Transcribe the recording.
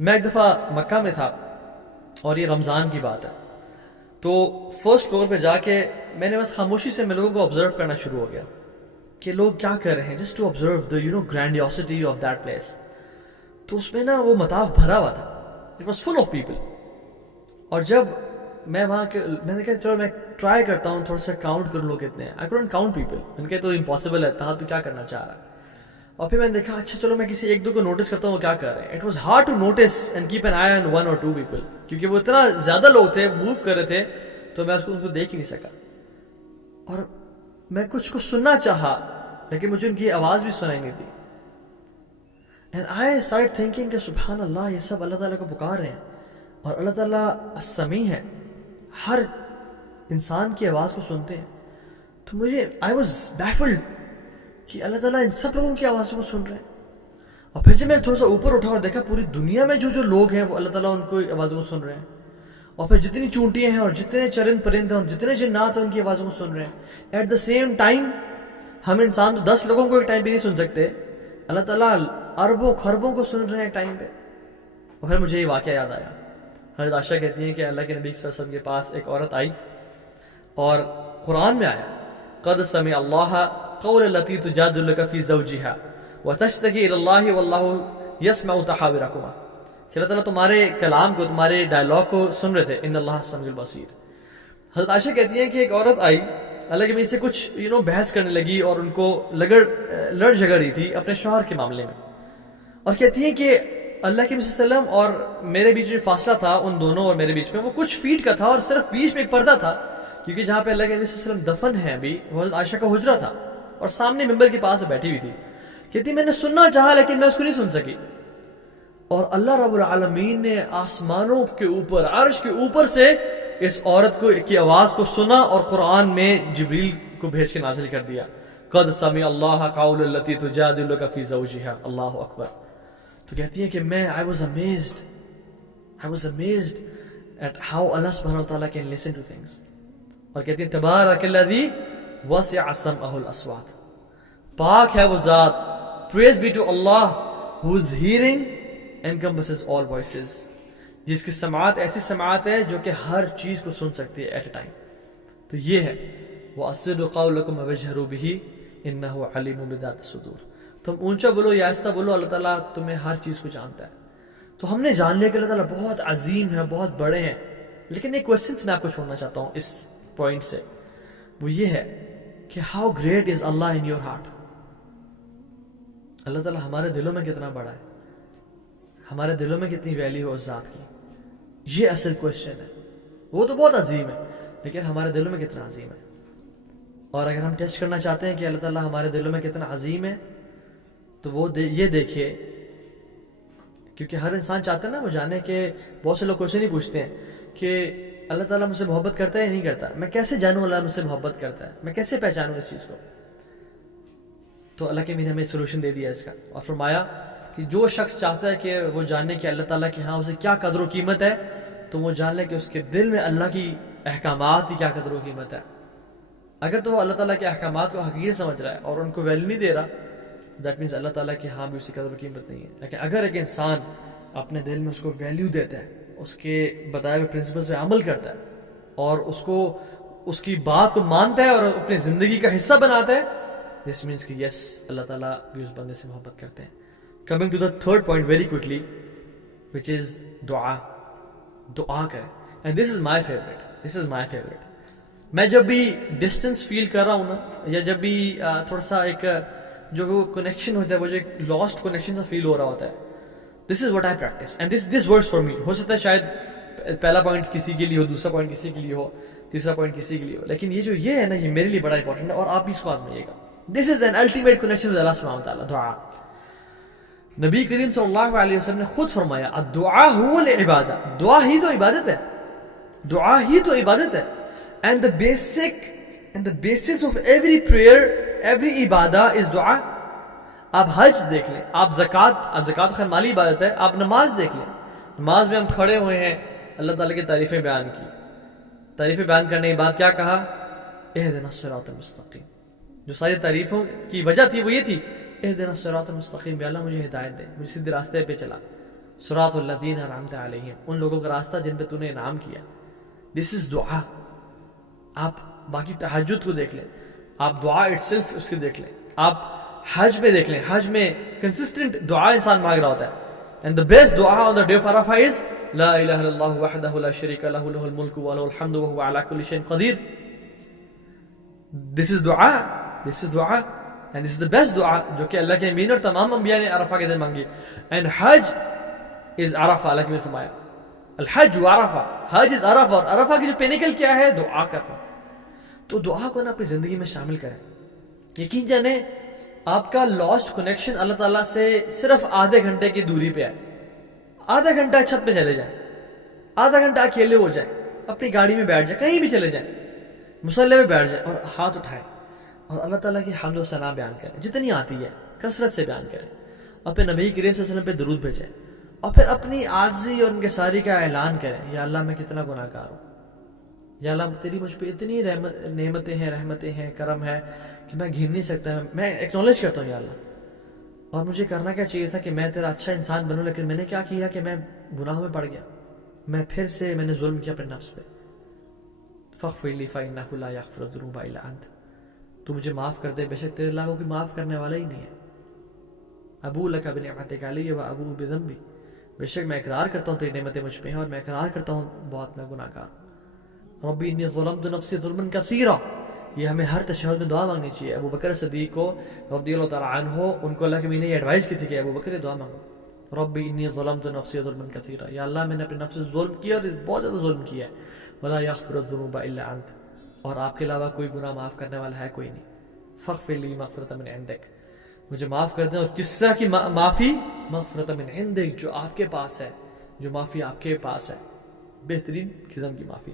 میں ایک دفعہ مکہ میں تھا اور یہ رمضان کی بات ہے. تو فرسٹ فلور پہ جا کے میں نے بس خاموشی سے میں لوگوں کو آبزرو کرنا شروع ہو گیا کہ لوگ کیا کر رہے ہیں, just to observe the grandiosity of that place. تو اس میں نا وہ مطاف بھرا ہوا تھا, it was full of people. اور جب میں وہاں کے میں نے کہا چلو میں ٹرائی کرتا ہوں تھوڑا سا کاؤنٹ کر لوں کتنے ہیں. آئی کوڈنٹ کاؤنٹ پیپل, میں نے کہا تو امپاسبل ہے, تھا تو کیا کرنا چاہ رہا ہے. اور پھر میں نے دیکھا اچھا چلو میں کسی ایک دو کو نوٹس کرتا ہوں وہ کیا کر رہے ہیں. It was hard to notice and keep an eye on one اور ٹو پیپل, کیونکہ وہ اتنا زیادہ لوگ تھے, موو کر رہے تھے, تو میں ان کو دیکھ ہی نہیں سکا. اور میں کچھ کو سننا چاہا لیکن مجھے ان کی آواز بھی سنائی نہیں دی. اینڈ آئی اسٹارٹ تھنکنگ کہ سبحان اللہ, یہ سب اللہ تعالیٰ کو پکار رہے ہیں اور اللہ تعالیٰ السمیع ہے, ہر انسان کی آواز کو سنتے ہیں. تو مجھے آئی واز بیفلڈ کہ اللہ تعالیٰ ان سب لوگوں کی آوازوں کو سن رہے ہیں. اور پھر جب میں تھوڑا سا اوپر اٹھا اور دیکھا پوری دنیا میں جو جو لوگ ہیں وہ اللہ تعالیٰ ان کو آوازوں کو سن رہے ہیں. اور پھر جتنی چونٹیاں ہیں اور جتنے چرند پرند ہیں اور جتنے جنات ہیں ان کی آوازوں کو سن رہے ہیں. ایٹ دا سیم ٹائم ہم انسان تو 10 لوگوں کو ایک ٹائم پہ نہیں سن سکتے, اللہ تعالیٰ اربوں خربوں کو سن رہے ہیں ایک ٹائم پہ. اور پھر مجھے یہ واقعہ یاد آیا. حضرت عائشہ کہتی ہیں کہ اللہ کے نبی صلی اللہ علیہ وسلم کے پاس ایک عورت آئی اور قرآن میں آیا قد سمع اللہ قول التی تجادلک فی زوجہا وتشتکی الی اللہ واللہ یسمع تحاورکما, کہ اللہ تعالیٰ تمہارے کلام کو, تمہارے ڈائلاگ کو سن رہے تھے. ان اللہ سمیع البصیر. حضرت عائشہ کہتی ہیں کہ ایک عورت آئی اللہ کے نبی سے کچھ بحث کرنے لگی اور ان کو لڑ جھگڑ رہی تھی اپنے شوہر کے معاملے میں, اور کہتی ہیں کہ اللہ کے نبی صلی اللہ علیہ وسلم اور میرے بیچ میں فاصلہ تھا, ان دونوں اور میرے بیچ میں وہ کچھ فیٹ کا تھا, اور صرف بیچ میں ایک پردہ تھا, کیونکہ جہاں پہ اللہ کے نبی صلی اللہ علیہ وسلم دفن ہے ابھی وہ حضرت عائشہ کا حجرہ تھا, اور سامنے ممبر کے پاس بیٹھی ہوئی تھی. کہتی میں نے سننا چاہا لیکن میں اس کو نہیں سن سکی. اور اللہ رب العالمین نے آسمانوں کے اوپر, عرش کے اوپر سے اس عورت کی آواز کو سنا اور قرآن میں جبریل کو بھیج کے نازل کر دیا. قد سمع اللہ قول التی تجادلک فی زوجہا. اللہ اکبر. تو کہتی ہیں کہ میں I was amazed at how Allah subhanahu wa ta'ala can listen to things. اور کہتی ہیں تبارک الذی وسع سمعہ الاسوات. پاک ہے وہ ذات, praise be to Allah whose hearing encompasses all voices, جس کی سماعت ایسی سماعت ہے جو کہ ہر چیز کو سن سکتی ہے at a time. تو یہ ہے وَأَسِرُّوا قَوْلَكُمْ وَاجْهَرُوا بِهِ إِنَّهُ عَلِيمٌ بِذَاتِ الصُّدُورِ. تم اونچا بولو یا آہستہ بولو, اللہ تعالیٰ تمہیں ہر چیز کو جانتا ہے. تو ہم نے جان لیا کہ اللہ تعالیٰ بہت عظیم ہے, بہت بڑے ہیں. لیکن ایک کوشچن میں آپ کو چھوڑنا چاہتا ہوں اس پوائنٹ سے, وہ یہ ہے کہ how great is Allah in your heart. اللہ تعالیٰ ہمارے دلوں میں کتنا بڑا ہے, ہمارے دلوں میں کتنی ویلیو ہے اس ذات کی, یہ اصل کوشچن ہے. وہ تو بہت عظیم ہے لیکن ہمارے دلوں میں کتنا عظیم ہے. اور اگر ہم ٹیسٹ کرنا چاہتے ہیں کہ اللہ تعالیٰ ہمارے دلوں میں کتنا عظیم ہے تو وہ یہ دیکھیے, کیونکہ ہر انسان چاہتا ہے نا وہ جانے کہ بہت سے لوگ کوشچن نہیں پوچھتے ہیں کہ اللہ تعالیٰ مجھ سے محبت کرتا ہے یا نہیں کرتا, میں کیسے جانوں اللہ مجھ سے محبت کرتا ہے, میں کیسے پہچانوں اس چیز کو. تو اللہ کے امین ہمیں سولوشن دے دیا اس کا, اور فرمایا کہ جو شخص چاہتا ہے کہ وہ جاننے کہ اللہ تعالیٰ کے ہاں اسے کیا قدر و قیمت ہے, تو وہ جان لے کہ اس کے دل میں اللہ کی احکامات کی کیا قدر و قیمت ہے. اگر تو وہ اللہ تعالیٰ کے احکامات کو حقیقت سمجھ رہا ہے اور ان کو ویلیو نہیں دے رہا, دیٹ مینس اللہ تعالیٰ کے ہاں بھی اسی قدر و قیمت نہیں ہے. لیکن اگر ایک انسان اپنے دل میں اس کو ویلیو دیتا ہے, اس کے بتائے ہوئے پرنسپلز پہ عمل کرتا ہے اور اس کو اس کی بات کو مانتا ہے اور اپنی زندگی کا حصہ بناتا ہے, دس مینس کہ یس اللہ تعالیٰ بھی اس بندے سے محبت کرتے ہیں. Coming to the third point very quickly, which is دعا. دعا کریں, and this is my favourite. میں جب بھی ڈسٹینس فیل کر رہا ہوں نا, یا جب بھی تھوڑا سا ایک جو کنیکشن ہوتا ہے, وہ جو ایک لاسٹ کنیکشن سا فیل ہو رہا ہوتا ہے, this is what I practice and this works for me. ہو سکتا ہے شاید پہلا پوائنٹ کسی کے لیے ہو, دوسرا پوائنٹ کسی کے لیے ہو, تیسرا پوائنٹ کسی کے لیے ہو, لیکن یہ ہے نا, یہ میرے لیے بڑا امپورٹنٹ ہے اور آپ بھی اس کو آزمائیے گا. This is an ultimate connection with Allah سبحانہ وتعالی. دعا. نبی کریم صلی اللہ علیہ وسلم نے خود فرمایا الدعاء هو العبادہ, دعا ہی تو عبادت ہے, دعا ہی تو عبادت ہے. And the basis of every prayer, every Ubadah is دعا. آپ حج دیکھ لیں, آپ زکوٰۃ خیر مالی عبادت ہے, آپ نماز دیکھ لیں, نماز میں ہم کھڑے ہوئے ہیں, اللہ تعالیٰ کی تعریفیں بیان کی, تعریفیں بیان کرنے کے بعد کیا کہا, اہدنا الصراط المستقیم. جو ساری تعریفوں کی وجہ تھی وہ یہ تھی, اہدنا الصراط المستقیم, یا اللہ مجھے ہدایت دے, مجھے سیدھے راستے پہ چلا. صراط الذین انعمت علیہم، ان لوگوں کا راستہ جن پہ تو نے انعام کیا. دس از دعا. آپ باقی تہجد کو دیکھ لیں، آپ دعا اٹسیلف اس کے دیکھ لیں، آپ حج پہ دیکھ لیں، حج میں کنسسٹنٹ دعا انسان مانگ رہا ہوتا ہے. اینڈ the best دعا on the day of Arafah is لا الہ الا اللہ وحدہ لا شریک لہ لہ الملک وله الحمد وهو علی کل شیء قدیر. This is دعا، this is دعا and this is the best دعا جو کہ اللہ کے امین اور تمام انبیاء نے عرفہ کے دن مانگی. اینڈ حج از عرفہ، اللہ کے فرمایا الحج و عرفہ، حج از عرفہ، اور عرفہ کی جو پینیکل کیا ہے؟ دعا کرنا. تو دعا کو نا اپنی زندگی میں شامل کریں. یقین جانیں آپ کا لاسٹ کنیکشن اللہ تعالیٰ سے صرف آدھے گھنٹے کی دوری پہ ہے. آدھا گھنٹہ چھت پہ چلے جائیں، آدھا گھنٹہ اکیلے ہو جائیں، اپنی گاڑی میں بیٹھ جائیں، کہیں بھی چلے جائیں، مصلی پہ بیٹھ جائیں اور ہاتھ اٹھائیں اور اللہ تعالیٰ کی حمد و ثنا بیان کریں، جتنی آتی ہے کثرت سے بیان کریں. اپنے نبی کریم صلی اللہ علیہ وسلم پہ درود بھیجیں اور پھر اپنی عاجزی اور انکساری کا اعلان کریں. یا اللہ میں کتنا گناہ گار ہوں، یا اللہ تیری مجھ پہ اتنی نعمتیں ہیں، رحمتیں ہیں، کرم ہے کہ میں گھن نہیں سکتا. میں ایکنالج کرتا ہوں یا اللہ، اور مجھے کرنا کیا چاہیے تھا کہ میں تیرا اچھا انسان بنوں، لیکن میں نے کیا کیا کہ میں گناہوں میں پڑ گیا، میں پھر سے میں نے ظلم کیا اپنے نفس پہ. فاغفر لی فإنہ لا یغفر الذنوب الا انت، تو مجھے معاف کر دے، بے شک تیرے علاوہ کوئی معاف کرنے والا ہی نہیں ہے. ابو لک بنعمتک علی و ابو بذنبی، بے شک میں اقرار کرتا ہوں تیری نعمتیں مجھ پہ ہیں اور میں اقرار کرتا ہوں بہت میں گناہ گار ہوں. ربی انی ظلمت نفسی ظلما کثیرا، یہ ہمیں ہر تشہد میں دعا مانگنی چاہیے. ابو بکر صدیق کو رضی اللہ تعالیٰ عنہ، ان کو اللہ کے مین نے ایڈوائز کی تھی کہ ابو بکر دعا مانگو، ربی انی ظلمت نفسی ظلما کثیرا، یا اللہ میں نے اپنے نفس سے ظلم کیا اور بہت زیادہ ظلم کیا ہے. ولا یغفر الذنوب الا انت، اور آپ کے علاوہ کوئی گناہ معاف کرنے والا ہے کوئی نہیں. فاغفر لی مغفرۃ من عندک، مجھے معاف کر دیں. اور کس طرح کی معافی؟ مغفرۃ من عندک، جو آپ کے پاس ہے، جو معافی آپ کے پاس ہے، بہترین قسم کی معافی.